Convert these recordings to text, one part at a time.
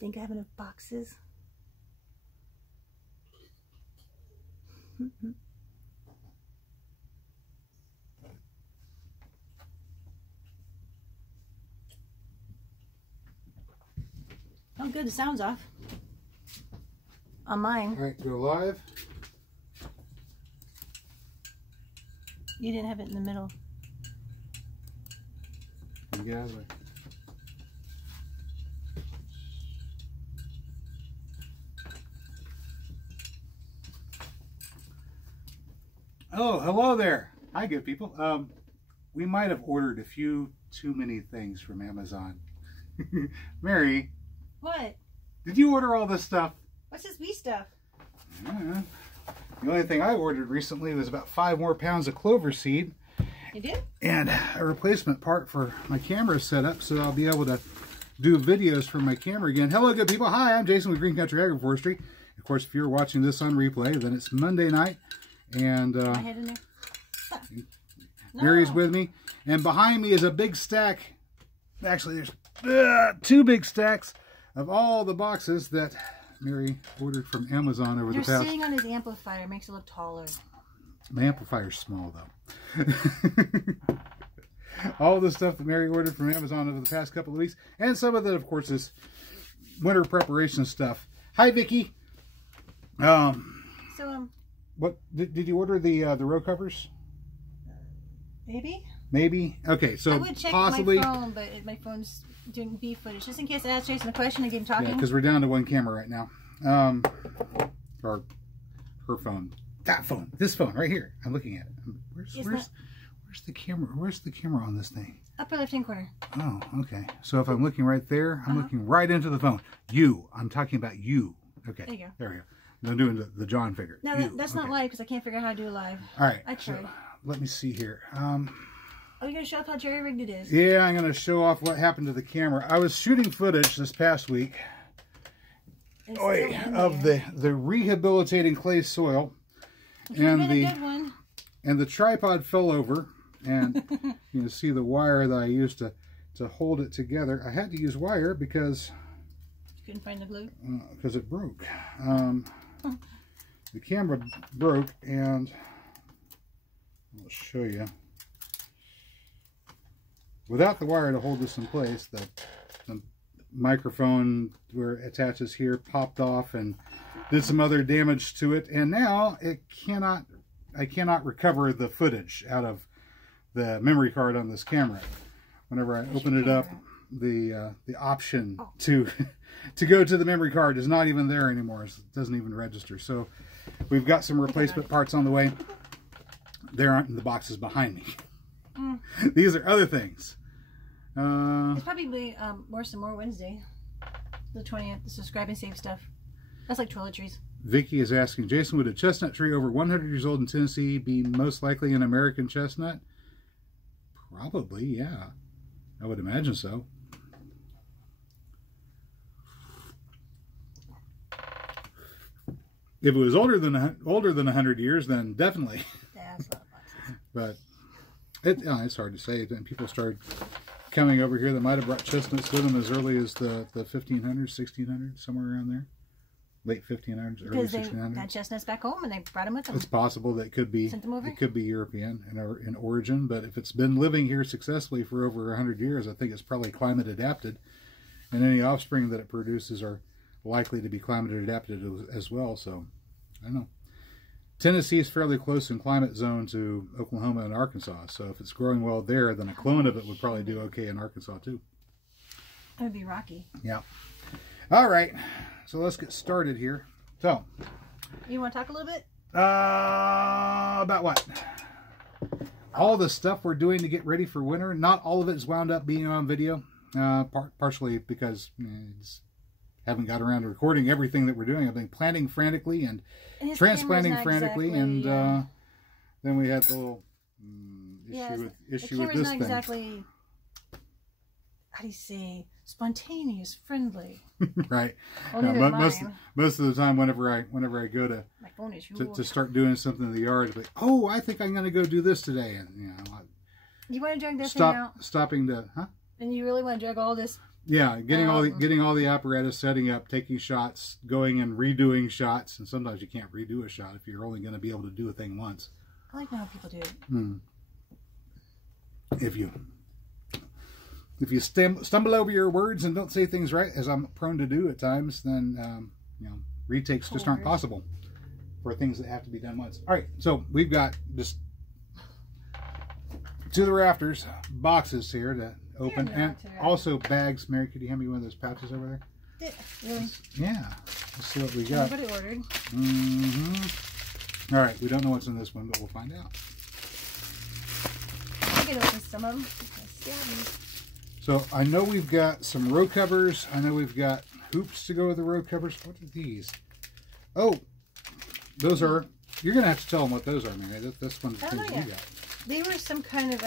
Think I have enough boxes? Oh, good. The sound's off. On mine. All right, go live. You didn't have it in the middle. Yeah. Oh, hello there. Hi, good people. We might have ordered a few too many things from Amazon. Mary. What? Did you order all this stuff? What's this wee stuff? The only thing I ordered recently was about 5 more pounds of clover seed. You did? And a replacement part for my camera setup, so I'll be able to do videos from my camera again. Hello, good people. Hi, I'm Jason with Green Country Agroforestry. Of course, if you're watching this on replay, then it's Monday night. And my head in there. Mary's with me. And behind me is a big stack. Actually, there's 2 big stacks of all the boxes that Mary ordered from Amazon over the past. You're sitting on his amplifier. Makes it look taller. My amplifier's small, though. All the stuff that Mary ordered from Amazon over the past couple of weeks. And some of that, of course, is winter preparation stuff. Hi, Vicki. What did you order the row covers? Maybe. Maybe. Okay, so I would check possibly my phone, but my phone's doing B footage just in case I ask Jason a question and get him talking. Yeah, because we're down to 1 camera right now. Or her phone. That phone. This phone right here. I'm looking at it. Where's the camera? Where's the camera on this thing? Upper left-hand corner. Oh, okay. So if I'm looking right there, I'm looking right into the phone. You. I'm talking about you. Okay. There you go. There we go. I'm doing the John figure. No, that's not live because I can't figure out how to do it live. All right. I tried. So, let me see here. Are you going to show off how jerry-rigged it is? Yeah, I'm going to show off what happened to the camera. I was shooting footage this past week of the rehabilitating clay soil, and the tripod fell over, and you can see the wire that I used to hold it together. I had to use wire because you couldn't find the glue because it broke. The camera broke, and I'll show you. Without the wire to hold this in place, the microphone where it attaches here popped off and did some other damage to it, and now I cannot recover the footage out of the memory card on this camera. Whenever I open it up, the option to go to the memory card is not even there anymore. It doesn't even register. So we've got some replacement parts on the way. They aren't in the boxes behind me. These are other things. It's probably worse than More Wednesday, the 20th, the subscribe and save stuff. That's like toiletries. Vicky is asking, Jason, would a chestnut tree over 100 years old in Tennessee be most likely an American chestnut? Probably, yeah. I would imagine so. If it was older than 100 years, then definitely. That's a lot of boxes. But it's hard to say. Then people started coming over here that might have brought chestnuts with them as early as the 1500s, 1600s, somewhere around there. Late 1500s, early 1600s. Because they got chestnuts back home and they brought them with them. It's possible that it could be. Sent them over? It could be European in origin, but if it's been living here successfully for over 100 years, I think it's probably climate adapted, and any offspring that it produces are likely to be climate adapted as well. So I don't know. Tennessee is fairly close in climate zone to Oklahoma and Arkansas, so if it's growing well there, then a clone of it would probably do okay in Arkansas too. It would be rocky. Yeah. All right, so let's get started here. So, you want to talk a little bit? About what? All the stuff we're doing to get ready for winter. Not all of it is wound up being on video, partially because haven't got around to recording everything that we're doing. I've been planting frantically and transplanting frantically, and then we had the little issue with this thing. Exactly, how do you say, spontaneous, friendly. Right. Most of the time, whenever I go to start doing something in the yard, it's like, oh, I think I'm going to go do this today, and you want to drag this thing out? Stopping to, huh? And you really want to drag all this Yeah, getting all the apparatus, setting up, taking shots, going and redoing shots, and sometimes you can't redo a shot if you're only going to be able to do a thing once. I like how people do it. If you stumble over your words and don't say things right, as I'm prone to do at times, then you know, retakes just aren't possible for things that have to be done once. All right, so we've got just to the rafters boxes here to open, and also bags. Mary, could you hand me one of those pouches over there? Really? Yeah. Let's see what we got. Everybody ordered. All right, we don't know what's in this one, but we'll find out. I can open some of them. So I know we've got some row covers. I know we've got hoops to go with the row covers. What are these? Oh, those are. You're gonna have to tell them what those are, man. This one's the things we got. They were some kind of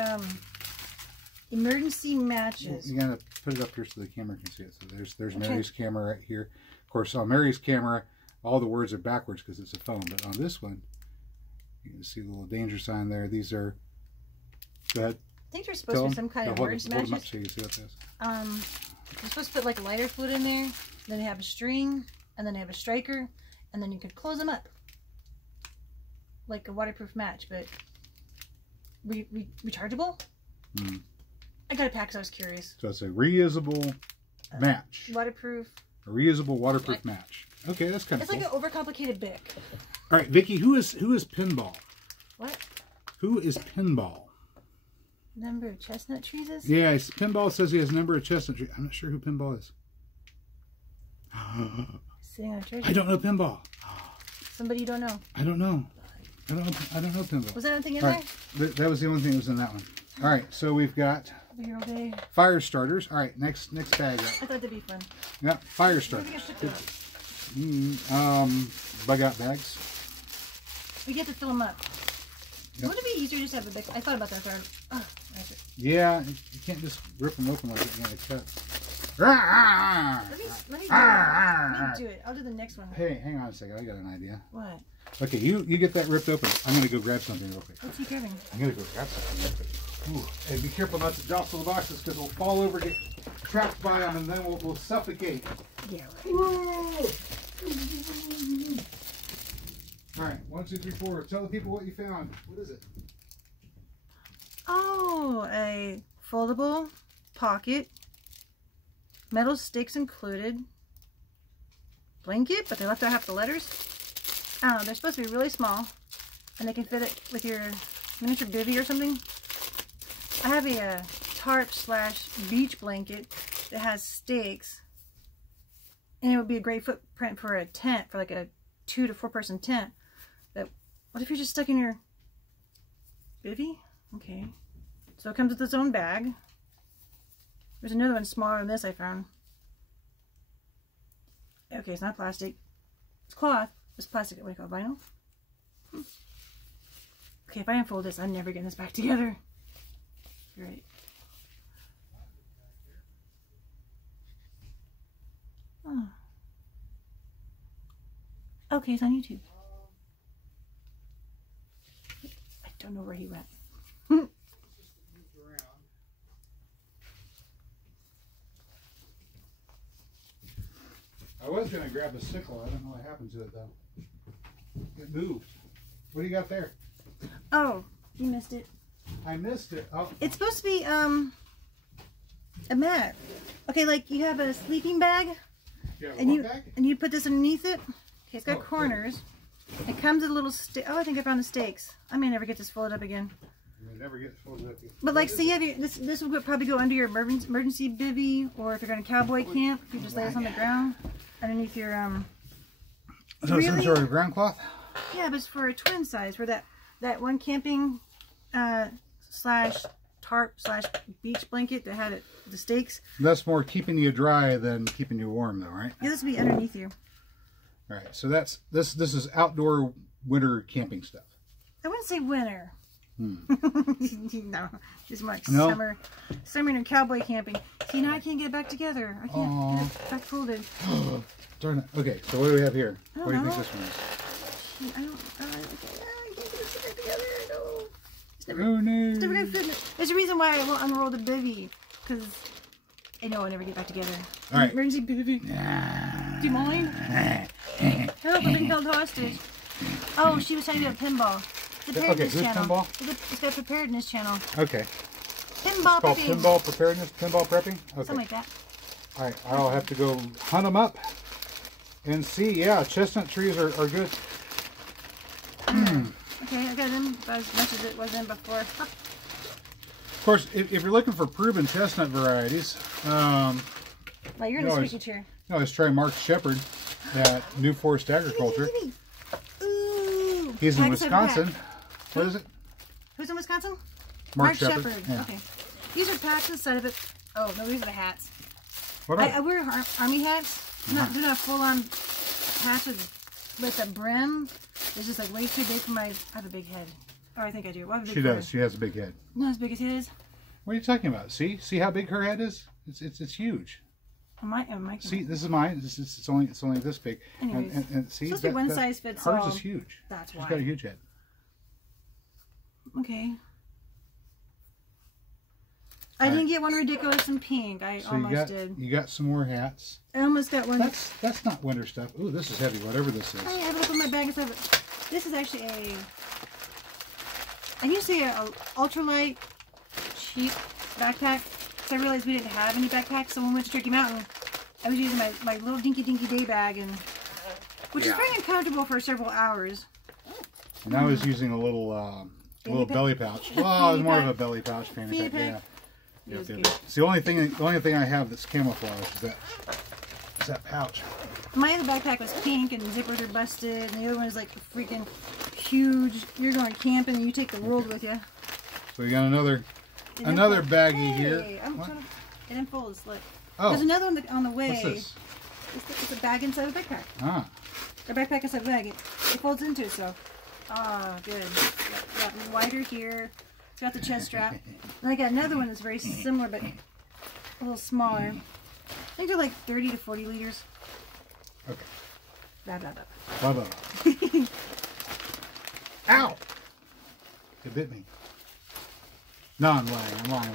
emergency matches. You gotta put it up here so the camera can see it. So there's Mary's camera right here. Of course, on Mary's camera, all the words are backwards because it's a phone. But on this one, you can see the little danger sign there. These are. Go ahead. I think they're supposed to be some kind of emergency matches. Hold them up so you can see what this is. You're supposed to put like a lighter fluid in there. Then they have a string, and then they have a striker, and then you could close them up like a waterproof match, but rechargeable. I got a pack because I was curious. So it's a reusable match. Waterproof. A reusable waterproof match. Okay, that's kind of cool. It's like an overcomplicated Bic. All right, Vicky, who is pinball? What? Who is pinball? Number of chestnut trees is? Yeah, pinball says he has a number of chestnut trees. I'm not sure who pinball is. Sitting on a treasure. I don't know pinball. Somebody you don't know. I don't know. I don't know pinball. Was that anything in there? That was the only thing that was in that one. All right, so we've got fire starters. All right, next bag up. I thought that'd be fun. Yeah, fire starters. Bug out bags. We get to fill them up. Yep. Would it be easier just to have a Bic? I thought about that. Yeah, you can't just rip them open like it when it's cut. Let me do it. I'll do the next one. Hey, hang on a second. I got an idea. What? Okay, you get that ripped open. I'm going to go grab something real quick. What's he grabbing? I'm going to go grab something real quick. Ooh, and be careful not to jostle the boxes because we'll fall over, get trapped by them, and then we'll suffocate. Yeah, right. All right, 1, 2, 3, 4. Tell the people what you found. What is it? Oh, a foldable pocket, metal sticks included, blanket, but they left out half the letters. I don't know, they're supposed to be really small, and they can fit it with your miniature bivvy or something. I have a tarp/beach blanket that has stakes, and it would be a great footprint for a tent, for like a 2 to 4 person tent. But what if you're just stuck in your bivvy? Okay. So it comes with its own bag. There's another one smaller than this I found. Okay, it's not plastic. It's cloth. It's plastic. What do you call it? Vinyl? Okay, if I unfold this, I'm never getting this back together. You're right. Oh. Okay, it's on YouTube. I don't know where he went. I was going to grab a sickle. I don't know what happened to it, though. It moved. What do you got there? Oh, you missed it. I missed it. Oh. It's supposed to be a mat. Okay, like you have a sleeping bag, and you put this underneath it. Okay, it's got corners. Good. It comes with a little stick. Oh, I think I found the stakes. I may never get this folded up again. You may never get it folded up again. But like, see, this would probably go under your emergency bivvy, or if you're going to cowboy camp, you just lay this on the ground underneath your So really? Some sort of ground cloth? Yeah, but it's for a twin size, for that one camping slash tarp slash beach blanket that had the stakes. That's more keeping you dry than keeping you warm, though, right? Yeah, this would be underneath you. All right, so that's this is outdoor winter camping stuff. I wouldn't say winter. No, just like summer and cowboy camping. See, now I can't get it back together. I can't get it back folded. Darn it. Okay, so what do we have here? What do you think this one is? I can't get this back together. No. It's never Oh no. It's never gonna fit. There's a reason why I won't unroll the bivvy, because I know I'll never get back together. All right. Emergency baby. Do you mind? Help, I've been held hostage. Oh, she was talking about pinball. The preparedness channel. Pinball? It's got a preparedness channel. Okay. Pinball It's called prepping. pinball preparedness, pinball prepping? Okay. Something like that. All right, I'll have to go hunt them up and see. Yeah, chestnut trees are good. Okay, I got them about as much as it was in before. Of course, if you're looking for proven chestnut varieties, Well, you're in the always- squeaky chair. you always try Mark Shepard at New Forest Agriculture. Ooh. He's in Pack inside the pack. Wisconsin. What is it? Who's in Wisconsin? Mark Shepard. Yeah. Okay. These are packs inside of it. Oh, no, these are the hats. What are I wear army hats. They're not full-on hats with a brim. It's just like way too big for my... I have a big head. Or I think I do. I have a big She head. does. She has a big head. Not as big as his. What are you talking about? See how big her head is? It's huge. Am I See, this is mine. It's only this big. Anyways, and see, supposed to be one size fits all. hers is huge. That's She's why. got a huge head. Okay. I didn't get one ridiculous in pink. I So almost did. you got some more hats. I almost got one. That's not winter stuff. Ooh, this is heavy. Whatever this is. I have it up in my bag instead of it. This is actually I used to say a ultralight cheap backpack. So I realized we didn't have any backpacks. So when we went to Turkey Mountain, I was using my little dinky day bag, and which is very uncomfortable for several hours. And I was using a little belly pouch. Well, it was more of a belly pouch fanny pack. Yeah. Yep. It's the only thing I have that's camouflage is that pouch. My other backpack was pink and zippers are busted, and the other one is like freaking huge. You're going camping and you take the world with you. So we got another baggie here. I'm trying to, it unfolds. Look. Oh. There's another one on the way. What's this? It's a bag inside a backpack. Ah. A backpack inside a bag. It folds into itself. Ah, good. Got wider here. It's got the chest strap. And I got another one that's very similar, but a little smaller. I think they're like 30 to 40 liters. Okay. Blah, blah, blah. Blah, blah, blah. Ow! It bit me. No, I'm lying.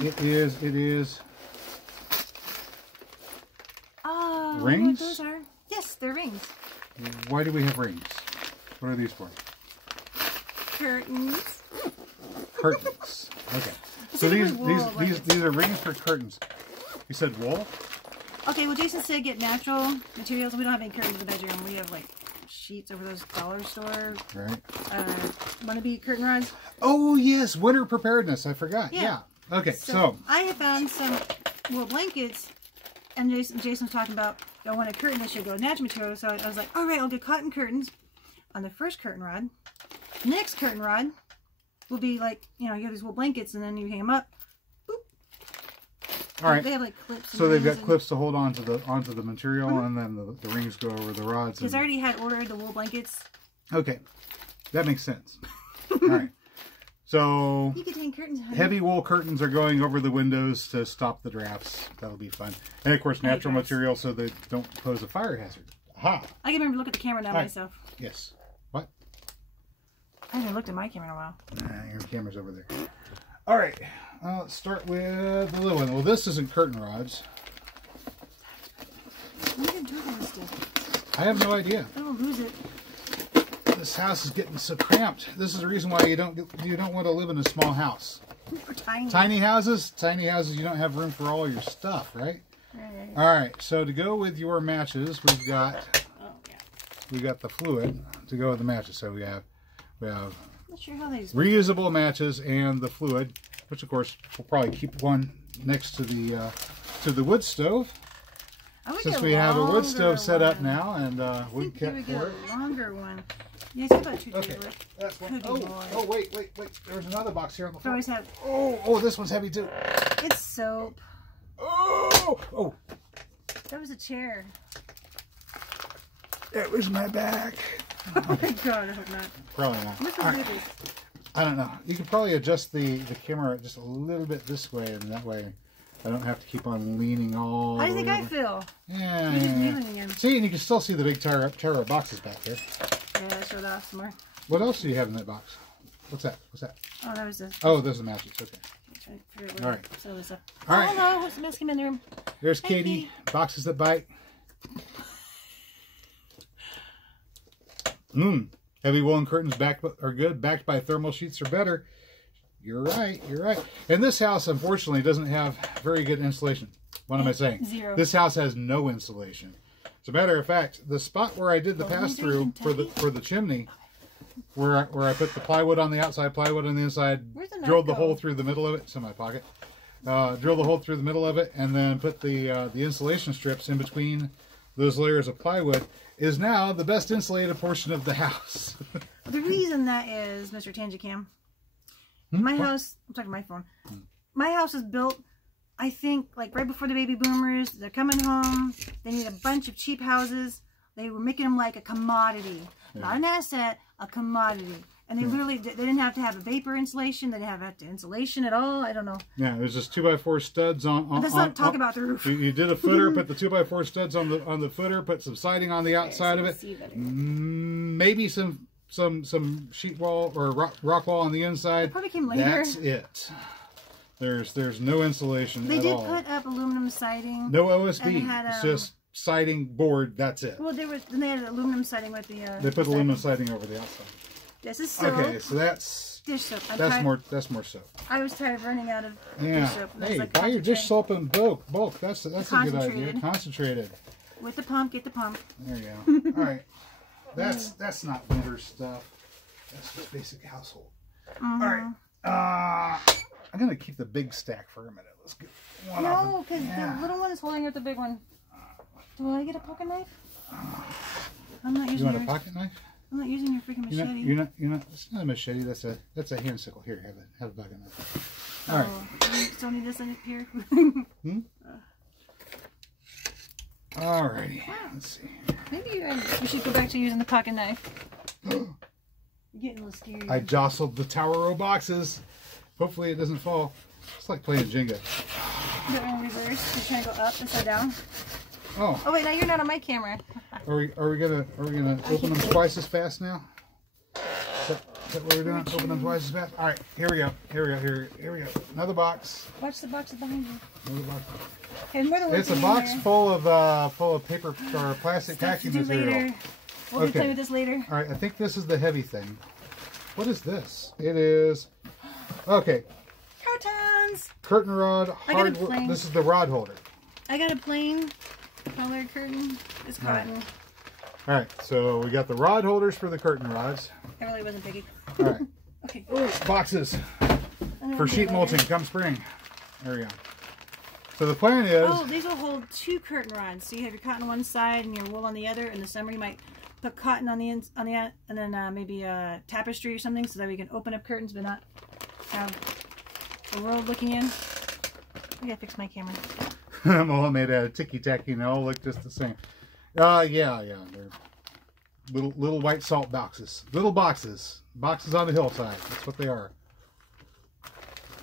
It is. Oh, Rings? Those are. Yes, they're rings. Why do we have rings? What are these for? Curtains. Curtains. Okay. So these are rings for curtains. You said wool? Okay, well Jason said get natural materials. We don't have any curtains in the bedroom. We have like sheets over those dollar store. Right. Wannabe curtain rods. Oh yes, winter preparedness. I forgot. Yeah. Okay, so I have found some wool blankets, and Jason was talking about don't want a curtain, this should go natural material. So I was like, all right, I'll get cotton curtains on the first curtain rod. Next curtain rod will be like, you have these wool blankets, and then you hang them up. all right. They have like clips. So they've got clips to hold onto the material, and then the rings go over the rods. Because I already had ordered the wool blankets. Okay, that makes sense. All right. So You could hang curtains. Honey. heavy wool curtains are going over the windows to stop the drafts. That'll be fun. And of course, natural material so they don't pose a fire hazard. Aha! I can remember to look at the camera now myself. Yes. What? I haven't looked at my camera in a while. Your camera's over there. All right. Let's start with the little one. Well, this isn't curtain rods. What are you doing with this stuff? I have no idea. I don't lose it. This house is getting so cramped. This is the reason why you don't want to live in a small house. We're tiny. Tiny houses, you don't have room for all your stuff, right? Right. All right. So to go with your matches, we've got the fluid to go with the matches. So we have Not sure how they reusable matches and the fluid, which of course we'll probably keep one next to the wood stove. Since we have a wood stove set up now and wood kept for it. A longer one. Yes, about 2 Okay, that's one. Oh, wait. There's another box here on the floor. Always have. Oh, this one's heavy too. It's soap. Oh. That was a chair. That was my back. Oh my god, I hope not. Probably not. Look All at right. this. I don't know. You could probably adjust the camera just a little bit this way, and that way I don't have to keep on leaning all. How do you think the way I over. feel? Yeah. You're just kneeling again. See, and you can still see the big terror boxes back there. Yeah, I showed off some more. What else do you have in that box? What's that? Oh, that was this. Oh, those are matches. Okay. trying to figure out All where right. to sew this up. All right. Oh no, what's the mess came in the room? There's Hey, Katie. Katie. Boxes that bite. Heavy woolen curtains are good. Backed by thermal sheets are better. You're right. You're right. And this house, unfortunately, doesn't have very good insulation. What am I saying? Zero. This house has no insulation. As a matter of fact, the spot where I did the pass-through for the chimney, where I put the plywood on the outside, plywood on the inside, drilled the hole through the middle of it. It's in my pocket. Drilled the hole through the middle of it, and then put the insulation strips in between those layers of plywood, is now the best insulated portion of the house. The reason that is, Mr. Tangicam, my house, I'm talking to my phone, my house is built, I think, like right before the baby boomers. They're coming home, they need a bunch of cheap houses. They were making them like a commodity, not an asset, a commodity. And they literally, they didn't have to have a vapor insulation. They didn't have to insulation at all. I don't know. Yeah, there's just 2x4 studs on. Let's not talk about the roof. You did a footer, put the 2x4 studs on the footer, put some siding on the outside of it. Maybe some sheet wall or rock wall on the inside. It probably came later. That's it. There's no insulation they at did all. put up aluminum siding. No OSB. And it had, it's just siding board. That's it. Well, then they had aluminum siding with the. They put aluminum siding over the outside. This is soap. Okay, so that's dish soap. That's more soap. I was tired of running out of dish soap. Hey, buy your dish soap in bulk. That's a good idea. Concentrated. With the pump, get the pump. There you go. All right. That's not winter stuff. That's just basic household. All right. I'm gonna keep the big stack for a minute. Let's get one. No, because the little one is holding with the big one. Do I get a pocket knife? I'm not using. You want a pocket knife? I'm not using your freaking machete. You're not. It's not a machete. That's a hand sickle. Here, have a pocket knife. All right. You still need this in it here. All righty. Let's see. Maybe we should go back to using the pocket knife. You're getting a little scary. I jostled the tower row boxes. Hopefully it doesn't fall. It's like playing Jenga. Do it in reverse. You're trying to go up, upside down. Oh. Oh wait, now you're not on my camera. Are we gonna open them twice as fast now? Is that what we're doing? Open them twice as fast. All right, here we go. Here we go. Another box. Watch the boxes behind you. Another box. Okay, more than one it's a box full of paper or plastic packing material. Later. We'll be playing with this later. All right, I think this is the heavy thing. What is this? It is okay. Curtains. Curtain rod. Hardwood. This is the rod holder. I got a plain colored curtain. It's cotton. All right, so we got the rod holders for the curtain rods. It really wasn't biggie. All right. Okay. Ooh, boxes for sheet mulching come spring. There we go. So the plan is... Oh, these will hold 2 curtain rods. So you have your cotton on one side and your wool on the other. In the summer, you might put cotton on the end, and then maybe a tapestry or something, so that we can open up curtains but not have the world looking in. I gotta fix my camera. I'm all made out of ticky-tacky and they all look just the same. Yeah. They're little white salt boxes. Little boxes. Boxes on the hillside. That's what they are.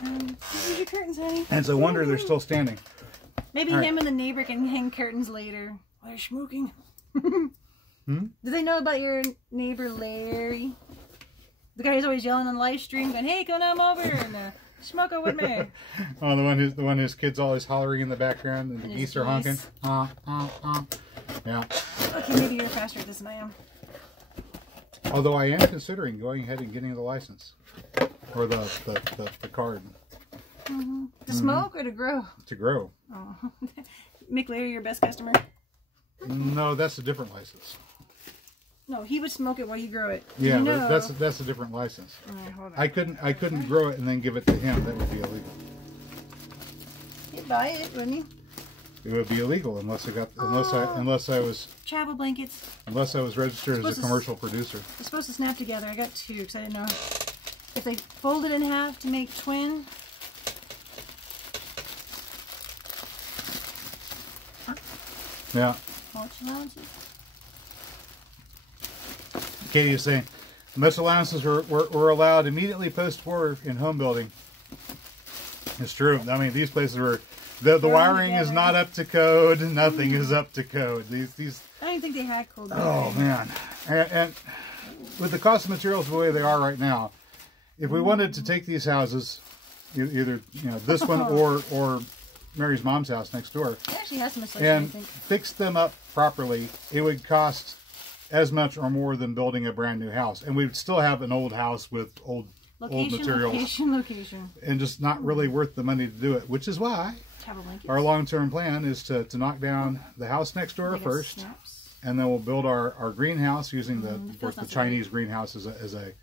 Here's your curtains, honey. And it's a wonder they're still standing. Maybe him and the neighbor can hang curtains later while they're smoking. Do they know about your neighbor Larry? The guy who's always yelling on the live stream, going, "Hey, come on over and smoke it with me." Oh, the one whose kid's always hollering in the background and the geese are honking. Yeah. Okay, maybe you're faster at this than I am. Although I am considering going ahead and getting the license or the card. To smoke or to grow? To grow. Oh. Make Larry your best customer. No, that's a different license. No, he would smoke it while you grow it. Yeah, but that's a different license. Right, hold on. I couldn't grow it and then give it to him. That would be illegal. You'd buy it, wouldn't you? It would be illegal unless I was travel blankets. Unless I was registered as a commercial producer. They're supposed to snap together. I got 2 because I didn't know if they fold it in half to make twin. Huh? Yeah. Mulch allowances. Katie is saying, mulch allowances were allowed immediately post-war in home building. It's true. I mean, these places were, the wiring is not up to code. Nothing is up to code. These. I don't think they had cold. Oh man, and with the cost of materials the way they are right now, if we wanted to take these houses either this one or Mary's mom's house next door, It actually has some insulation, and I think. fix them up properly, it would cost as much or more than building a brand new house, and we'd still have an old house with old materials, Location. and just not really worth the money to do it. Which is why our long-term plan is to knock down the house next door first, and then we'll build our greenhouse using the Chinese greenhouse as a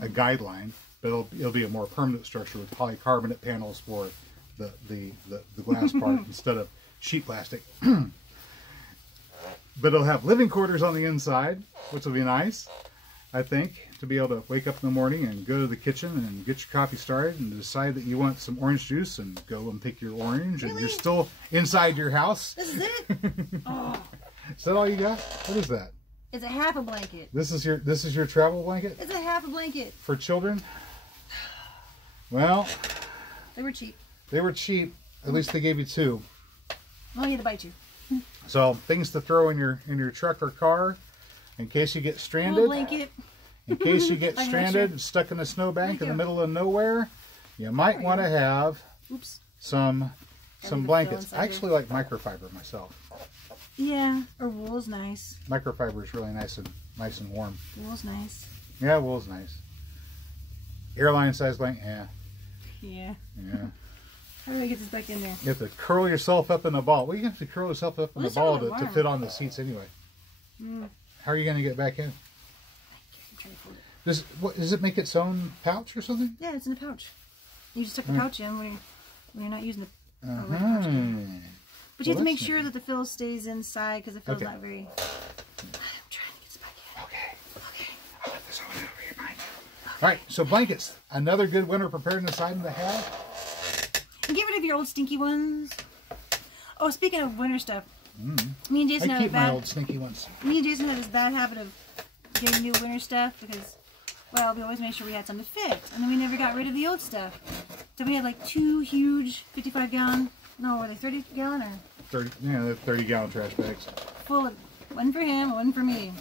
guideline, but it'll be a more permanent structure with polycarbonate panels for the glass part instead of sheet plastic. But it'll have living quarters on the inside, which will be nice, I think, to be able to wake up in the morning and go to the kitchen and get your coffee started and decide that you want some orange juice and go and pick your orange, and you're still inside your house. This is it? Oh. Is that all you got? What is that? It's a half a blanket. This is your travel blanket? It's a half a blanket. For children? Well, they were cheap. They were cheap. At least they gave you two. I need to bite you. So things to throw in your truck or car in case you get stranded. Blanket. In case you get stranded and stuck in a snowbank in the middle of nowhere, you might want to have some blankets. I actually like microfiber myself. Yeah, or wool's nice. Microfiber is really nice and warm. Wool's nice. Yeah, wool's nice. Airline size blanket, yeah. Yeah. Yeah. How do I get this back in there? You have to curl yourself up in a ball. Well, you have to curl yourself up in a ball to fit on the seats anyway. How are you going to get back in? I'm trying to fold it. Does it make its own pouch or something? Yeah, it's in the pouch. You just tuck the pouch in when you're not using the pouch. But you have to make sure that the fill stays inside because the fill's not very... I'm trying to get this back in. Okay. I'll put this one over here behind you. All right, so blankets. Another good winter preparedness item to have. And get rid of your old stinky ones. Oh, speaking of winter stuff, me and Jason I keep my old stinky ones. Me and Jason have this bad habit of getting new winter stuff because, well, we always made sure we had something to fit, and then we never got rid of the old stuff. So we had like two huge 55-gallon, no, were they 30-gallon or? 30, yeah, they're 30-gallon trash bags. Full of, one for him, one for me,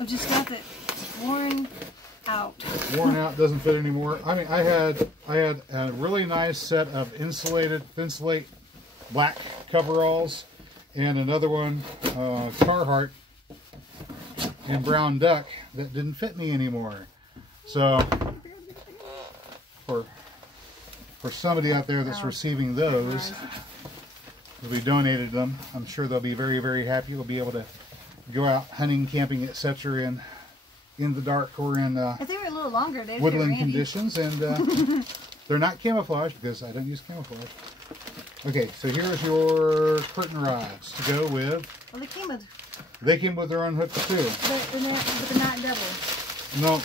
of just stuff that's worn out. Worn out, doesn't fit anymore. I mean, I had a really nice set of insulate black coveralls, and another one, Carhartt in brown duck, that didn't fit me anymore. So for somebody out there that's receiving those, we donated them. I'm sure they'll be very, very happy. We'll be able to go out hunting, camping, etc. in the dark or in if they were a little longer, they'd woodland conditions, and they're not camouflage because I don't use camouflage. Okay, so here's your curtain rods to go with. Well, they came with their own hooks too. But they're not double. No.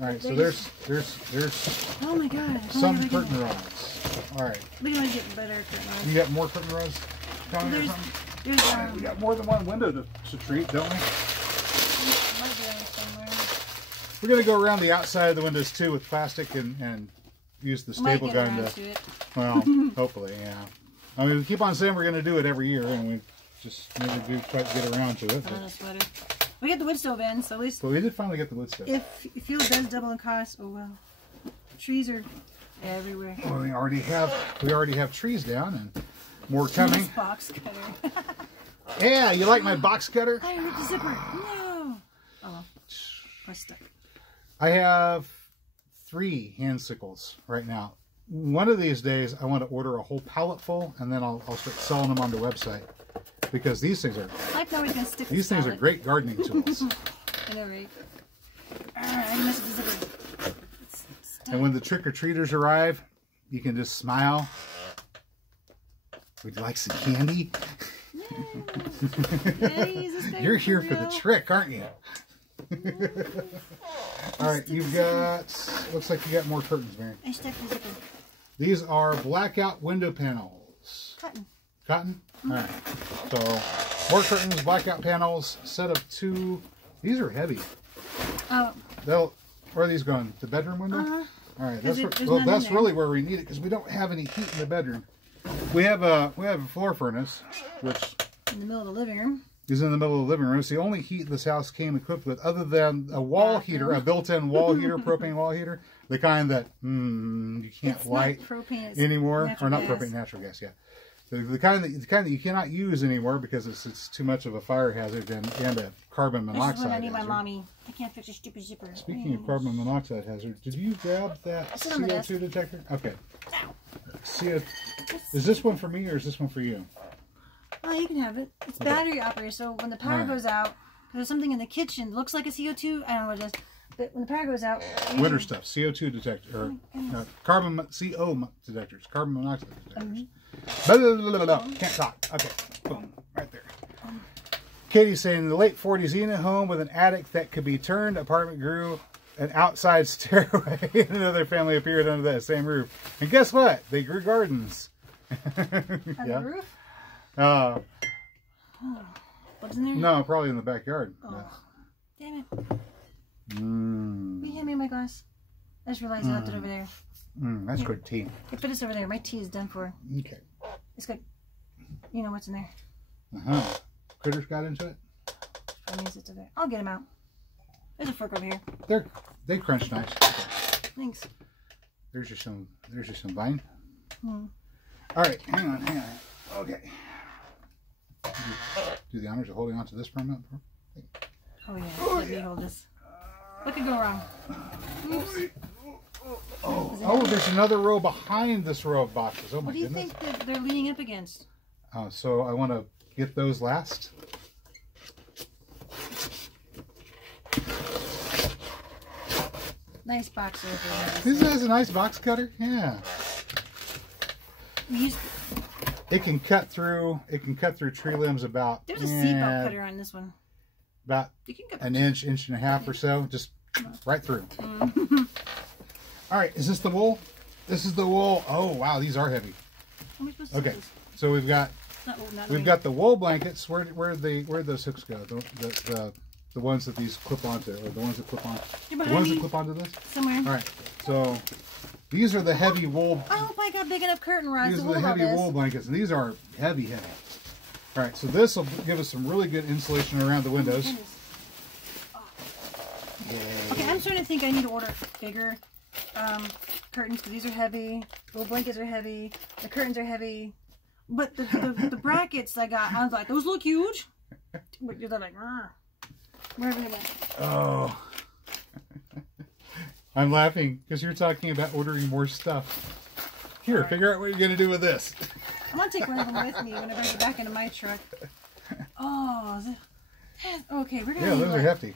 All right, so there's oh my god, some curtain rods. All right. We can get better curtain rods. You got more curtain rods coming or something? We got more than one window to treat, don't we? We're going to go around the outside of the windows too with plastic and use the staple gun to well, hopefully, yeah. I mean, we keep on saying we're going to do it every year, and we just never do quite get around to it. We got the wood stove in, so at least... But we did finally get the wood stove. If fuel does double in cost, oh well. Trees are everywhere. Well, we already have trees down, and more coming. Nice box cutter. Yeah, you like my box cutter? I ripped the zipper. No. Oh, I was stuck. I have 3 hand sickles right now. One of these days, I want to order a whole pallet full, and then I'll start selling them on the website. Because these things are... These things are great gardening tools. I know, right? I missed the zipper. And when the trick-or-treaters arrive, you can just smile. Would you like some candy? Yeah. You're here for the trick, aren't you? All right, you've got... Looks like you got more curtains, Mary. I stuck the zipper. These are blackout window panels. Cotton. Cotton? All right. So, more curtains, blackout panels, set of 2. These are heavy. Oh. Where are these going? The bedroom window? All right. That's really where we need it because we don't have any heat in the bedroom. We have a floor furnace, which in the middle of the living room. Is in the middle of the living room. It's the only heat this house came equipped with, other than a wall heater, a built-in wall heater, propane wall heater. The kind that you can't light anymore, or not propane, natural gas. Yeah, the kind that you cannot use anymore because it's too much of a fire hazard and a carbon monoxide. This is when I need my mommy. I can't fix your stupid zipper. Speaking of carbon monoxide hazard, did you grab that CO2 detector? Okay. Is this one for me or is this one for you? Oh, you can have it. It's battery operated, so when the power goes out, there's something in the kitchen. Looks like a CO2. I don't know what it is. But when the power goes out... Winter stuff. CO2 detector. Or CO detectors. Carbon monoxide detectors. Can't talk. Okay. Boom. Right there. Katie's saying, in the late 40s, in a home with an attic that could be turned, apartment grew an outside stairway, and another family appeared under that same roof. And guess what? They grew gardens. On the roof? Bugs in there? No, probably in the backyard. Oh, damn it. Will you hand me my glass? I just realized I left it over there. That's good tea. Put this over there. My tea is done for. Okay. It's good. You know what's in there. Critters got into it? That means it's over there. I'll get them out. There's a fork over here. They crunch nice. Thanks. There's just some vine. All right, hang on. Okay. Do the honors of holding on to this for a minute. Oh yeah. Let me hold this. What could go wrong? Oops. Oh, there's another row behind this row of boxes. Oh my goodness. What do you think that they're leaning up against? So I want to get those last. Nice box over This has a nice box cutter. Yeah. It can cut through tree limbs about. There's a seatbelt cutter on this one. About an inch and a half or so, just right through. All right, is this the wool? This is the wool. Oh wow, these are heavy. Okay, so we've got the wool blankets. Where those hooks go? The ones that these clip onto, or the ones that clip on. The ones that clip onto this. Somewhere. All right, so these are the heavy wool. I hope I got big enough curtain rods. These are the heavy wool blankets, and these are heavy. All right, so this will give us some really good insulation around the windows. Okay, I'm starting to think I need to order bigger curtains because these are heavy. The blankets are heavy. The curtains are heavy. But the brackets I got, I was like, those look huge. But you're like, where are we going? Oh. I'm laughing because you're talking about ordering more stuff. Here, figure out what you're going to do with this. I'm going to take one of them with me whenever I get back into my truck. Oh, okay, we're going to Yeah, those are hefty.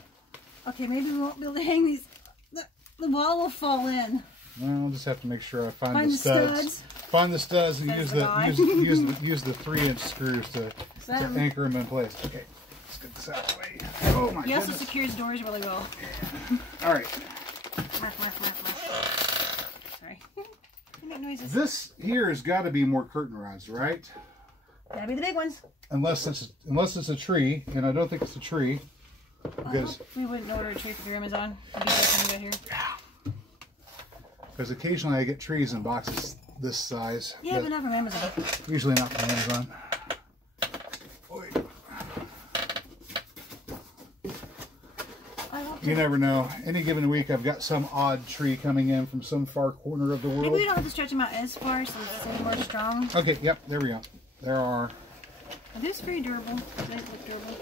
Okay, maybe we won't be able to hang these. The wall will fall in. Well, I'll just have to make sure I find the studs. Find the studs and use the 3-inch screws to anchor them in place. Okay, let's get this out of the way. Oh my goodness. He also secures doors really well. All right. Sorry. You make noises. This here has got to be more curtain rods, right? Gotta be the big ones. Unless it's a tree, and I don't think it's a tree. Because we wouldn't order a tree through Amazon. Because occasionally I get trees in boxes this size. Yeah, but not from Amazon. Usually not from Amazon. You never know. Any given week I've got some odd tree coming in from some far corner of the world. Maybe we don't have to stretch them out as far so it's more strong. Okay, yep, there we go. There are. Are these very durable? They look durable.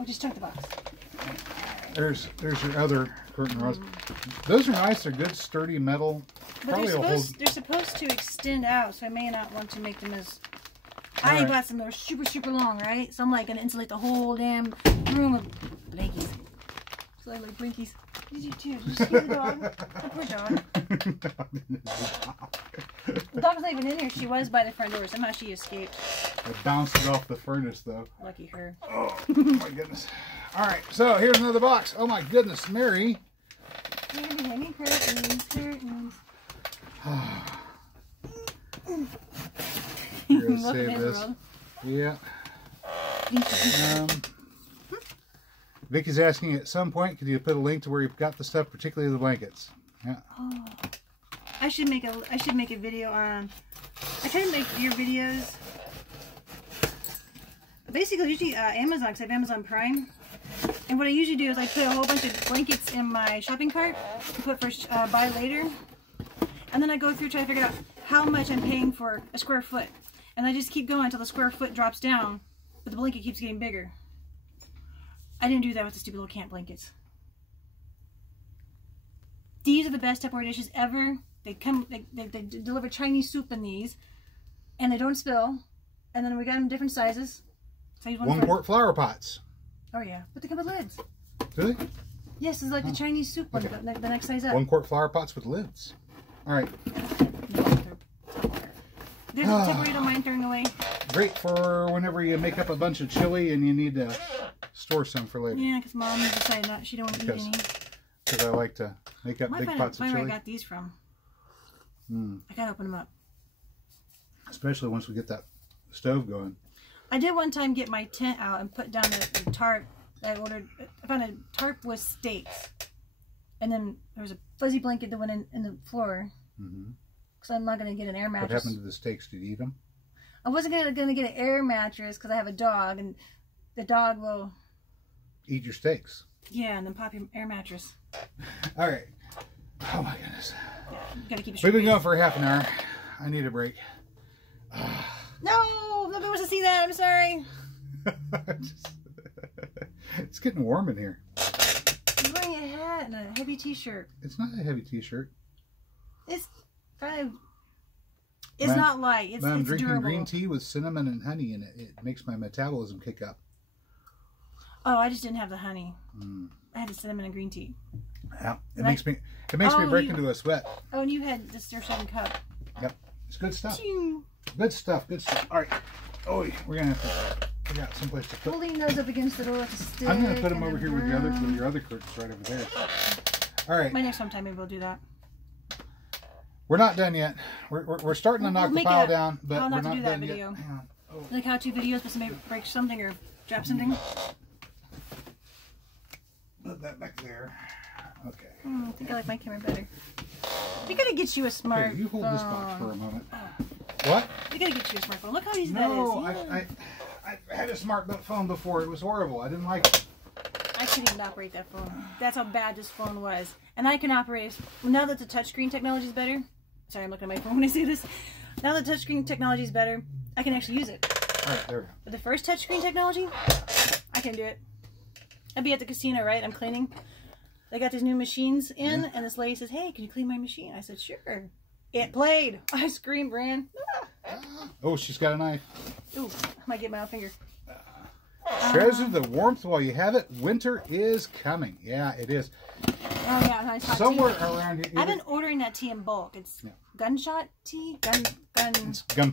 Oh, just check the box. There's your other curtain rods. Those are nice. They're good, sturdy metal. But they're supposed to extend out, so I may not want to make them as... I bought some that were super, super long, right? So I'm like going to insulate the whole damn room with blankies. So I like blankies. These are too. Did you see the dog? The poor dog. The dog's not even in here. She was by the front door. Somehow she escaped. It bounced it off the furnace, though. Lucky her. Oh, my goodness. All right, so here's another box. Oh, my goodness, Mary. Hanging curtains, curtains. You're going to save this. Yeah. Vicky's asking, at some point, could you put a link to where you've got the stuff, particularly the blankets? Yeah. Oh. I should make a video on... I try to make your videos... Basically, usually Amazon, because I have Amazon Prime. And what I usually do is I put a whole bunch of blankets in my shopping cart to put for buy later. And then I go through trying to figure out how much I'm paying for a square foot. And I just keep going until the square foot drops down, but the blanket keeps getting bigger. I didn't do that with the stupid little camp blankets. These are the best Tupperware dishes ever. They deliver Chinese soup in these, and they don't spill. And then we got them different sizes. So one quart flower pots. Oh yeah, but they come with lids. Do they? Yes, it's like the Chinese soup one, the next size up. 1 quart flower pots with lids. All right. There's a Tupperware you don't mind throwing away. Great for whenever you make up a bunch of chili and you need to store some for later. Yeah, because Mom decided she don't want to eat any. Because I like to make up big pots of chili. Where I got these from. I gotta open them up. Especially once we get that stove going. I did one time get my tent out and put down the tarp. I found a tarp with stakes. And then there was a fuzzy blanket that went in the floor. Because I'm not going to get an air mattress. What happened to the stakes? Did you eat them? I wasn't going to get an air mattress because I have a dog. And the dog will... Eat your steaks. Yeah, and then pop your air mattress. All right. Oh my goodness. Yeah, gotta keep it We've been going for half an hour. I need a break. No! Nobody wants to see that. I'm sorry. It's getting warm in here. You're wearing a hat and a heavy t-shirt. It's not a heavy t-shirt. It's kind of... It's not light. It's I'm drinking durable. green tea with cinnamon and honey in it. It makes my metabolism kick up. Oh, I just didn't have the honey. I had the cinnamon and green tea. Yeah, it makes me break into a sweat. Oh, and you had the stir-serving cup. Yep, it's good stuff. Ching. Good stuff. Good stuff. All right. Oh, we're gonna have to figure out someplace to put. Holding those up against the door with a stick. I'm gonna put them over here with your other curtains right over there. All right. My next time maybe we'll do that. We're not done yet. We're starting to knock the pile down, but we're not done yet. Hang on. Oh. Like how-to videos, but somebody breaks something or drop something. Put that back there. Okay. I think I like my camera better. We gotta get you a smartphone. Okay, you hold this box for a moment. What? We gotta get you a smartphone. Look how easy that is. No, I had a smartphone before. It was horrible. I didn't like it. I couldn't even operate that phone. That's how bad this phone was. And I can operate it. Now that the touchscreen technology is better. Sorry, I'm looking at my phone when I say this. Now that touchscreen technology is better, I can actually use it. All right, there we go. But the first touchscreen technology, I can do it. I'd be at the casino, right? I'm cleaning. They got these new machines in, and this lady says, "Hey, can you clean my machine?" I said, "Sure." It played. I screamed, ran. Oh, she's got a knife. Ooh, I might get my own finger. Treasure the warmth while you have it. Winter is coming. Yeah, it is. Oh, yeah, nice hot Somewhere tea. around here. I've been ordering that tea in bulk. It's gunshot tea? Gun. It's gunpowder.